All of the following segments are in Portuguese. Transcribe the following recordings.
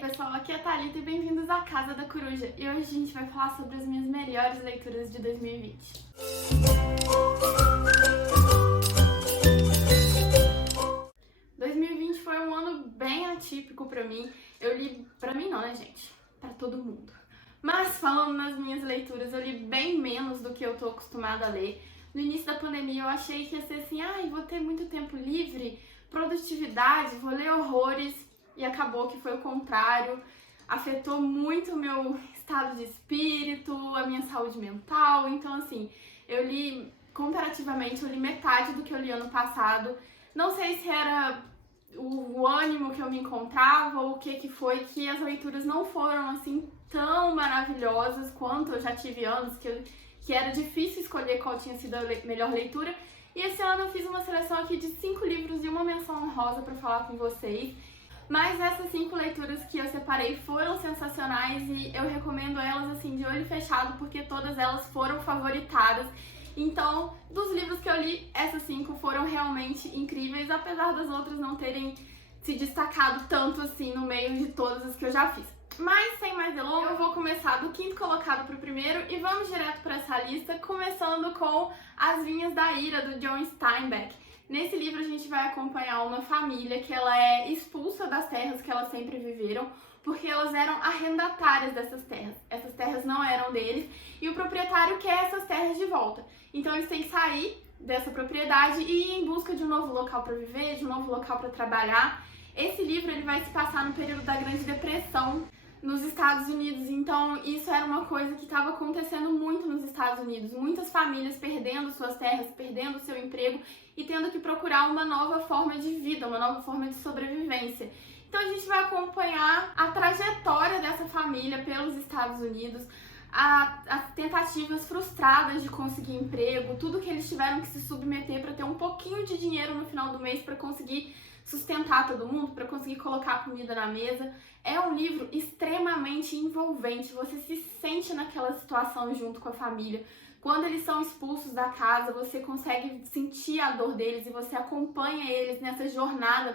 pessoal, aqui é a Thalita e bem-vindos à Casa da Coruja. E hoje a gente vai falar sobre as minhas melhores leituras de 2020. 2020 foi um ano bem atípico pra mim. Eu li, pra mim não, né, gente? Pra todo mundo. Mas falando nas minhas leituras, eu li bem menos do que eu tô acostumada a ler. No início da pandemia eu achei que ia ser assim, vou ter muito tempo livre, produtividade, vou ler horrores. E acabou que foi o contrário. Afetou muito o meu estado de espírito, a minha saúde mental. Então, assim, comparativamente, eu li metade do que eu li ano passado. Não sei se era o ânimo que eu me encontrava ou o que foi que as leituras não foram, assim, tão maravilhosas quanto eu já tive anos, que era difícil escolher qual tinha sido a melhor leitura. E esse ano eu fiz uma seleção aqui de 5 livros e uma menção honrosa para falar com vocês. Mas essas 5 leituras que eu separei foram sensacionais e eu recomendo elas assim de olho fechado porque todas elas foram favoritadas. Então, dos livros que eu li, essas 5 foram realmente incríveis, apesar das outras não terem se destacado tanto assim no meio de todas as que eu já fiz. Mas, sem mais delongas, eu vou começar do 5º colocado para o primeiro e vamos direto para essa lista, começando com As Vinhas da Ira, do John Steinbeck. Nesse livro a gente vai acompanhar uma família que ela é expulsa das terras que elas sempre viveram, porque elas eram arrendatárias dessas terras. Essas terras não eram deles e o proprietário quer essas terras de volta. Então eles têm que sair dessa propriedade e ir em busca de um novo local para viver, de um novo local para trabalhar. Esse livro ele vai se passar no período da Grande Depressão nos Estados Unidos, então isso era uma coisa que estava acontecendo muito nos Estados Unidos. Muitas famílias perdendo suas terras, perdendo seu emprego e tendo que procurar uma nova forma de vida, uma nova forma de sobrevivência. Então a gente vai acompanhar a trajetória dessa família pelos Estados Unidos, as tentativas frustradas de conseguir emprego, tudo que eles tiveram que se submeter para ter um pouquinho de dinheiro no final do mês para conseguir sustentar todo mundo, para conseguir colocar comida na mesa. É um livro extremamente envolvente, você se sente naquela situação junto com a família. Quando eles são expulsos da casa, você consegue sentir a dor deles e você acompanha eles nessa jornada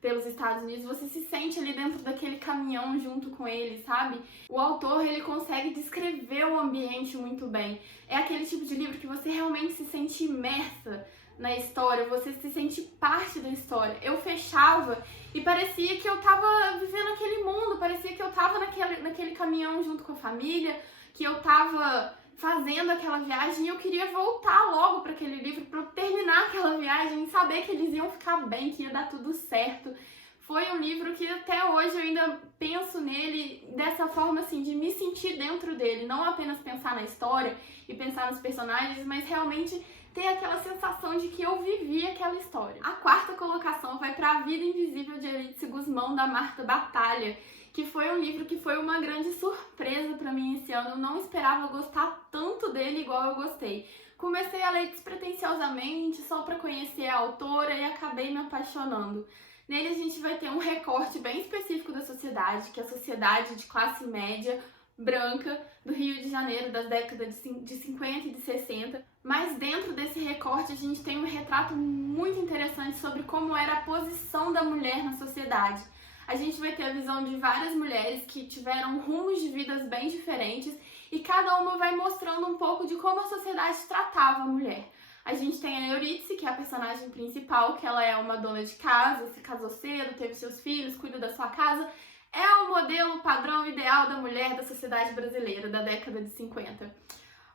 pelos Estados Unidos, você se sente ali dentro daquele caminhão junto com eles, sabe? O autor, ele consegue descrever o ambiente muito bem. É aquele tipo de livro que você realmente se sente imersa na história, você se sente parte da história. Eu fechava e parecia que eu tava vivendo aquele mundo, parecia que eu tava naquele caminhão junto com a família, que eu tava fazendo aquela viagem e eu queria voltar logo para aquele livro, para terminar aquela viagem e saber que eles iam ficar bem, que ia dar tudo certo. Foi um livro que até hoje eu ainda penso nele dessa forma assim, de me sentir dentro dele, não apenas pensar na história e pensar nos personagens, mas realmente ter aquela sensação de que eu vivi aquela história. A 4ª colocação vai para A Vida Invisível de Eurídice Gusmão, da Marta Batalha, que foi um livro que foi uma grande surpresa para mim esse ano. Eu não esperava gostar tanto dele igual eu gostei. Comecei a ler despretensiosamente, só para conhecer a autora e acabei me apaixonando. Nele a gente vai ter um recorte bem específico da sociedade, que é a sociedade de classe média, branca, do Rio de Janeiro, das décadas de 50 e de 60. Mas dentro desse recorte a gente tem um retrato muito interessante sobre como era a posição da mulher na sociedade. A gente vai ter a visão de várias mulheres que tiveram rumos de vidas bem diferentes e cada uma vai mostrando um pouco de como a sociedade tratava a mulher. A gente tem a Eurídice, que é a personagem principal, que ela é uma dona de casa, se casou cedo, teve seus filhos, cuida da sua casa. É o modelo padrão ideal da mulher da sociedade brasileira da década de 50.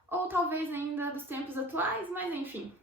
Ou talvez ainda dos tempos atuais, mas enfim.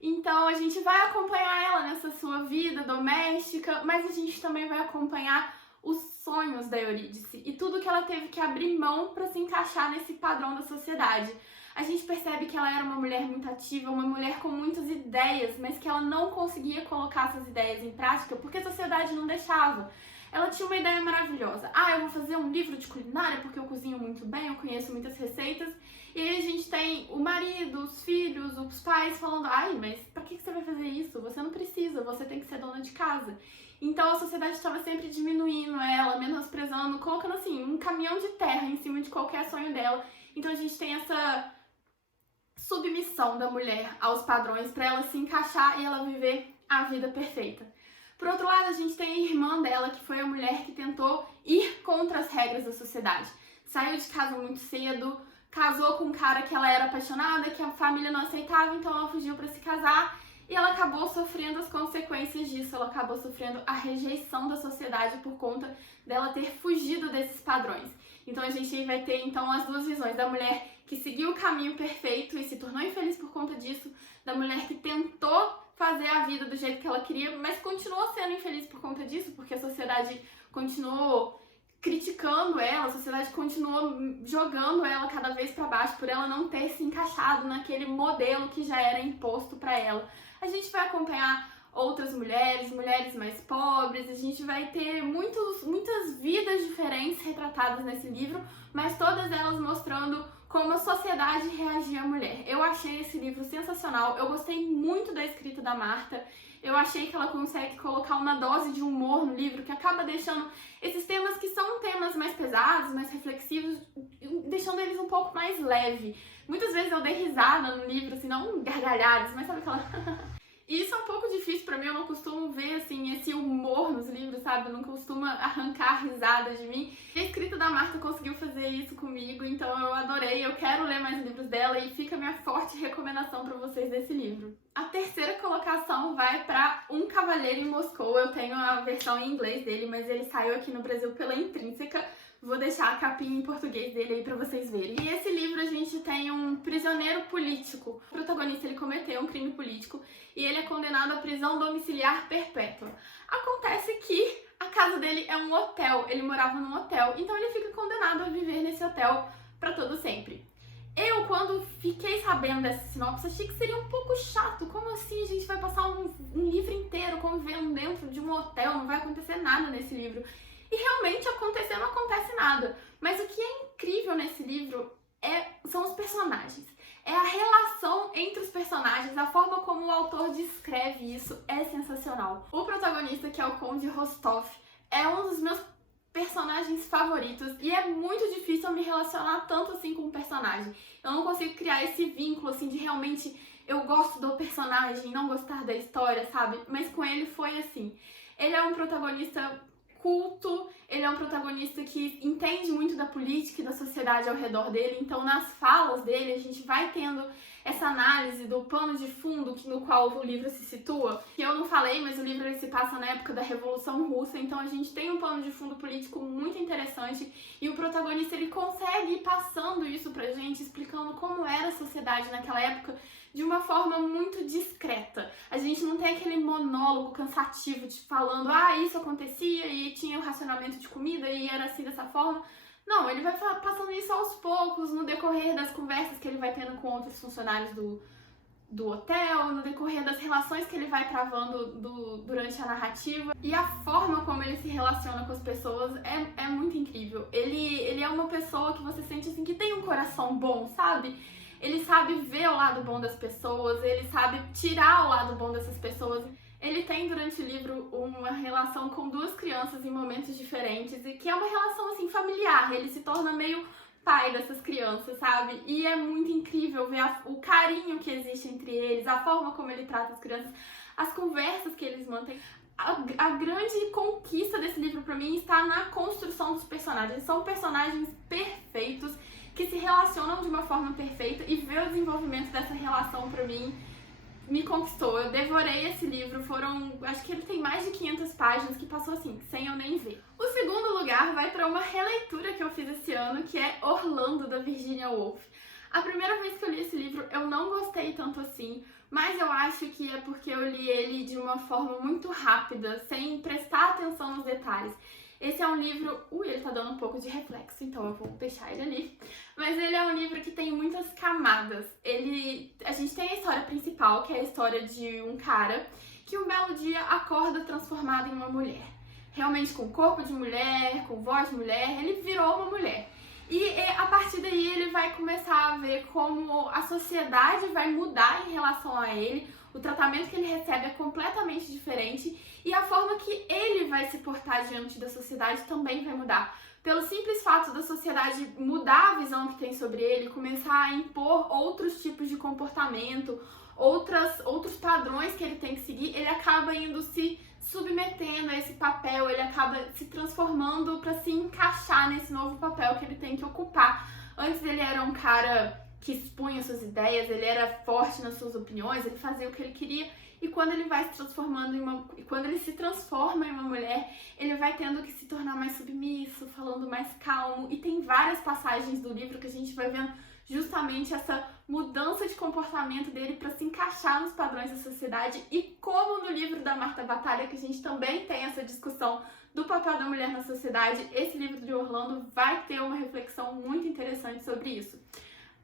Então a gente vai acompanhar ela nessa sua vida doméstica, mas a gente também vai acompanhar os sonhos da Eurídice e tudo que ela teve que abrir mão para se encaixar nesse padrão da sociedade. A gente percebe que ela era uma mulher muito ativa, uma mulher com muitas ideias, mas que ela não conseguia colocar essas ideias em prática porque a sociedade não deixava. Ela tinha uma ideia maravilhosa. Eu vou fazer um livro de culinária porque eu cozinho muito bem, eu conheço muitas receitas. E aí a gente tem o marido, os filhos, os pais falando: mas pra que você vai fazer isso? Você não precisa, você tem que ser dona de casa. Então a sociedade estava sempre diminuindo ela, menosprezando, colocando assim, um caminhão de terra em cima de qualquer sonho dela. Então a gente tem essa submissão da mulher aos padrões para ela se encaixar e ela viver a vida perfeita. Por outro lado, a gente tem a irmã dela, que foi a mulher que tentou ir contra as regras da sociedade. Saiu de casa muito cedo, casou com um cara que ela era apaixonada, que a família não aceitava, então ela fugiu para se casar e ela acabou sofrendo as consequências disso, ela acabou sofrendo a rejeição da sociedade por conta dela ter fugido desses padrões. Então a gente vai ter então as duas visões, da mulher que seguiu o caminho perfeito e se tornou infeliz por conta disso, da mulher que tentou fazer a vida do jeito que ela queria, mas continuou sendo infeliz por conta disso, porque a sociedade continuou criticando ela, a sociedade continuou jogando ela cada vez para baixo por ela não ter se encaixado naquele modelo que já era imposto para ela. A gente vai acompanhar outras mulheres, mulheres mais pobres, a gente vai ter muitas vidas diferentes retratadas nesse livro, mas todas elas mostrando como a sociedade reagia à mulher. Eu achei esse livro sensacional, eu gostei muito da escrita da Marta, eu achei que ela consegue colocar uma dose de humor no livro que acaba deixando esses temas que são temas mais pesados, mais reflexivos, deixando eles um pouco mais leve. Muitas vezes eu dei risada no livro, assim, não gargalhadas, mas sabe aquela... E isso é um pouco difícil pra mim, eu não costumo ver, assim, esse humor nos livros, sabe? Eu não costumo arrancar risada de mim. E a escrita da Marta conseguiu fazer isso comigo, então eu adorei, eu quero ler mais livros dela e fica a minha forte recomendação pra vocês desse livro. A terceira colocação vai pra Um Cavalheiro em Moscou. Eu tenho a versão em inglês dele, mas ele saiu aqui no Brasil pela Intrínseca. Vou deixar a capinha em português dele aí pra vocês verem. E esse livro a gente tem um prisioneiro político. O protagonista, ele cometeu um crime político e ele é condenado à prisão domiciliar perpétua. Acontece que a casa dele é um hotel, ele morava num hotel, então ele fica condenado a viver nesse hotel pra todo sempre. Eu, quando fiquei sabendo dessa sinopse, achei que seria um pouco chato. Como assim a gente vai passar um livro inteiro convivendo dentro de um hotel? Não vai acontecer nada nesse livro. E realmente acontecer não acontece nada. Mas o que é incrível nesse livro são os personagens. É a relação entre os personagens, a forma como o autor descreve isso é sensacional. O protagonista, que é o Conde Rostov, é um dos meus personagens favoritos e é muito difícil eu me relacionar tanto assim com o personagem. Eu não consigo criar esse vínculo assim de realmente eu gosto do personagem, não gostar da história, sabe? Mas com ele foi assim. Ele é um protagonista culto, ele é um protagonista que entende muito da política e da sociedade ao redor dele, então nas falas dele a gente vai tendo essa análise do pano de fundo no qual o livro se situa. Que eu não falei, mas o livro ele se passa na época da Revolução Russa, então a gente tem um pano de fundo político muito interessante e o protagonista ele consegue ir passando isso pra gente, explicando como era a sociedade naquela época de uma forma muito discreta. A gente não tem aquele monólogo cansativo de falando, isso acontecia e tinha o racionamento de comida e era assim dessa forma. Não, ele vai passando isso aos poucos, no decorrer das conversas que ele vai tendo com outros funcionários do hotel, no decorrer das relações que ele vai travando durante a narrativa. E a forma como ele se relaciona com as pessoas é muito incrível. Ele é uma pessoa que você sente assim que tem um coração bom, sabe? Ele sabe ver o lado bom das pessoas, ele sabe tirar o lado bom dessas pessoas. Ele tem durante o livro uma relação com duas crianças em momentos diferentes e que é uma relação assim familiar, ele se torna meio pai dessas crianças, sabe? E é muito incrível ver o carinho que existe entre eles, a forma como ele trata as crianças, as conversas que eles mantêm. A grande conquista desse livro pra mim está na construção dos personagens. São personagens perfeitos que se relacionam de uma forma perfeita e ver o desenvolvimento dessa relação pra mim me conquistou. Eu devorei esse livro, acho que ele tem mais de 500 páginas, que passou assim, sem eu nem ver. O segundo lugar vai para uma releitura que eu fiz esse ano, que é Orlando, da Virginia Woolf. A primeira vez que eu li esse livro, eu não gostei tanto assim, mas eu acho que é porque eu li ele de uma forma muito rápida, sem prestar atenção nos detalhes. Esse é um livro... ele tá dando um pouco de reflexo, então eu vou deixar ele ali. Mas ele é um livro que tem muitas camadas. A gente tem a história principal, que é a história de um cara que um belo dia acorda transformado em uma mulher. Realmente com corpo de mulher, com voz de mulher, ele virou uma mulher. E a partir daí ele vai começar a ver como a sociedade vai mudar em relação a ele, o tratamento que ele recebe é completamente diferente e a forma que ele vai se portar diante da sociedade também vai mudar. Pelo simples fato da sociedade mudar a visão que tem sobre ele, começar a impor outros tipos de comportamento, outros padrões que ele tem que seguir, ele acaba indo se submetendo a esse papel, ele acaba se transformando para se encaixar nesse novo papel que ele tem que ocupar. Antes ele era um cara que expunha suas ideias, ele era forte nas suas opiniões, ele fazia o que ele queria, e quando ele vai se transformando quando ele se transforma em uma mulher, ele vai tendo que se tornar mais submisso, falando mais calmo, e tem várias passagens do livro que a gente vai vendo justamente essa mudança de comportamento dele para se encaixar nos padrões da sociedade, e como no livro da Marta Batalha, que a gente também tem essa discussão do papel da mulher na sociedade, esse livro de Orlando vai ter uma reflexão muito interessante sobre isso.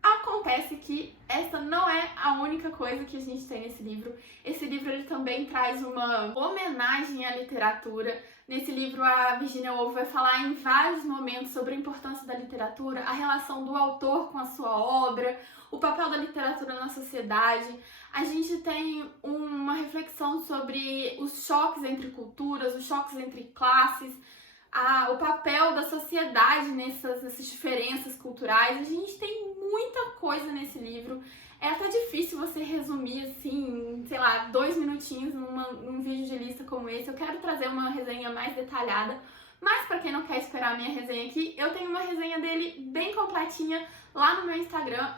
Acontece que essa não é a única coisa que a gente tem nesse livro. Esse livro ele também traz uma homenagem à literatura. Nesse livro a Virginia Woolf vai falar em vários momentos sobre a importância da literatura, a relação do autor com a sua obra, o papel da literatura na sociedade. A gente tem uma reflexão sobre os choques entre culturas, os choques entre classes, o papel da sociedade nessas diferenças culturais. A gente tem muita coisa nesse livro. É até difícil você resumir assim, sei lá, 2 minutinhos num vídeo de lista como esse. Eu quero trazer uma resenha mais detalhada, mas pra quem não quer esperar a minha resenha aqui, eu tenho uma resenha dele bem completinha lá no meu Instagram,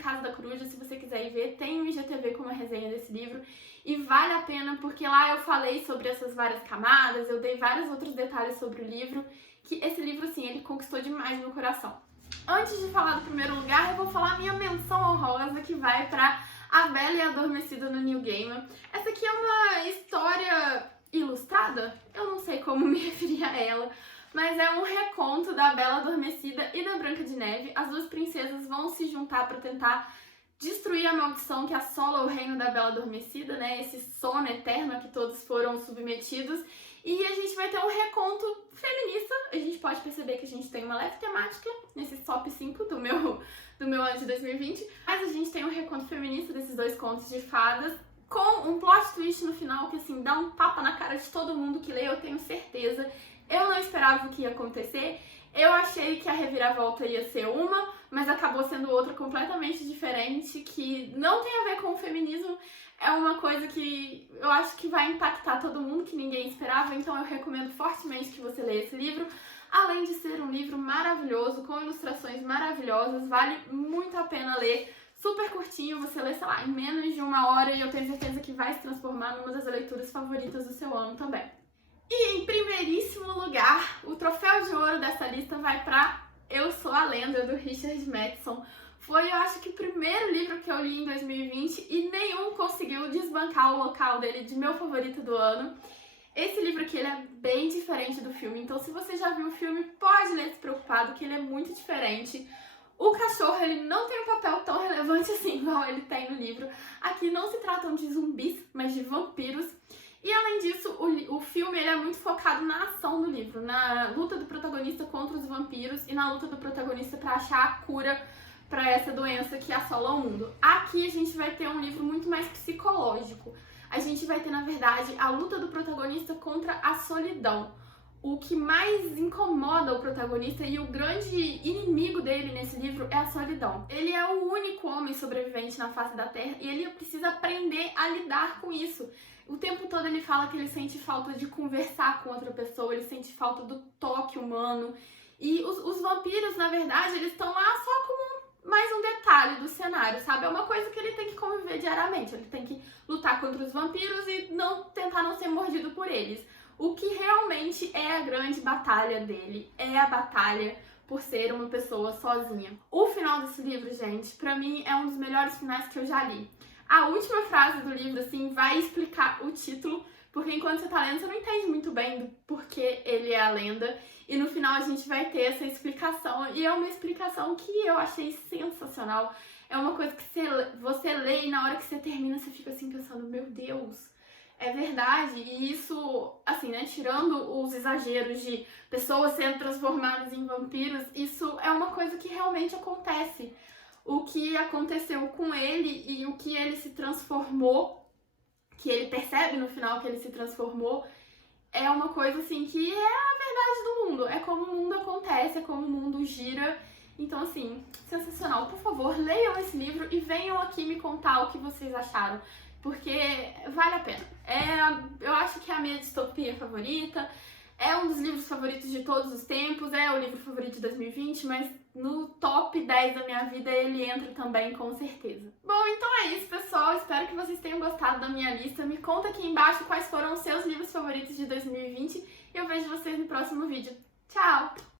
@Casa da Coruja. Se você quiser ir ver, tem um IGTV com uma resenha desse livro. E vale a pena porque lá eu falei sobre essas várias camadas, eu dei vários outros detalhes sobre o livro, que esse livro, assim, ele conquistou demais meu coração. Antes de falar do primeiro lugar, eu vou falar a minha menção honrosa, que vai pra A Bela e a Adormecida no Neil Gaiman. Essa aqui é uma história ilustrada? Eu não sei como me referir a ela, mas é um reconto da Bela Adormecida e da Branca de Neve. As duas princesas vão se juntar para tentar destruir a maldição que assola o reino da Bela Adormecida, né? Esse sono eterno a que todos foram submetidos. E a gente vai ter um reconto feminista. A gente pode perceber que a gente tem uma leve temática nesse top 5 do meu ano de 2020. Mas a gente tem um reconto feminista desses dois contos de fadas, com um plot twist no final que, assim, dá um tapa na cara de todo mundo que lê, eu tenho certeza. Eu não esperava o que ia acontecer. Eu achei que a reviravolta ia ser uma, mas acabou sendo outra completamente diferente, que não tem a ver com o feminismo. É uma coisa que eu acho que vai impactar todo mundo, que ninguém esperava, então eu recomendo fortemente que você leia esse livro. Além de ser um livro maravilhoso, com ilustrações maravilhosas, vale muito a pena ler. Super curtinho, você lê, sei lá, em menos de 1 hora, e eu tenho certeza que vai se transformar numa das leituras favoritas do seu ano também. E em primeiríssimo lugar, o troféu de ouro dessa lista vai pra Eu Sou a Lenda, do Richard Matheson. Foi, eu acho que o primeiro livro que eu li em 2020 e nenhum conseguiu desbancar o local dele de meu favorito do ano. Esse livro aqui, ele é bem diferente do filme, então se você já viu o filme, pode ler despreocupado, que ele é muito diferente. O cachorro, ele não tem um papel tão relevante assim igual ele tem no livro. Aqui não se tratam de zumbis, mas de vampiros. E além disso, o filme ele é muito focado na ação do livro, na luta do protagonista contra os vampiros e na luta do protagonista para achar a cura para essa doença que assola o mundo. Aqui a gente vai ter um livro muito mais psicológico. A gente vai ter, na verdade, a luta do protagonista contra a solidão. O que mais incomoda o protagonista e o grande inimigo dele nesse livro é a solidão. Ele é o único homem sobrevivente na face da Terra e ele precisa aprender a lidar com isso. O tempo todo ele fala que ele sente falta de conversar com outra pessoa, ele sente falta do toque humano. E os vampiros, na verdade, eles estão lá só como mais um detalhe do cenário, sabe? É uma coisa que ele tem que conviver diariamente. Ele tem que lutar contra os vampiros e tentar não ser mordido por eles. O que realmente é a grande batalha dele é a batalha por ser uma pessoa sozinha. O final desse livro, gente, pra mim é um dos melhores finais que eu já li. A última frase do livro, assim, vai explicar o título, porque enquanto você tá lendo, você não entende muito bem do porquê ele é a lenda. E no final a gente vai ter essa explicação, e é uma explicação que eu achei sensacional. É uma coisa que você lê e na hora que você termina, você fica assim pensando, meu Deus, é verdade. E isso, assim, né, tirando os exageros de pessoas sendo transformadas em vampiros, isso é uma coisa que realmente acontece. O que aconteceu com ele e o que ele se transformou, que ele percebe no final que ele se transformou, é uma coisa assim que é a verdade do mundo. É como o mundo acontece, é como o mundo gira. Então, assim, sensacional. Por favor, leiam esse livro e venham aqui me contar o que vocês acharam. porque vale a pena. Eu acho que é a minha distopia favorita, é um dos livros favoritos de todos os tempos, é o livro favorito de 2020, mas no top 10 da minha vida ele entra também, com certeza. Bom, então é isso, pessoal. Espero que vocês tenham gostado da minha lista. Me conta aqui embaixo quais foram os seus livros favoritos de 2020 e eu vejo vocês no próximo vídeo. Tchau!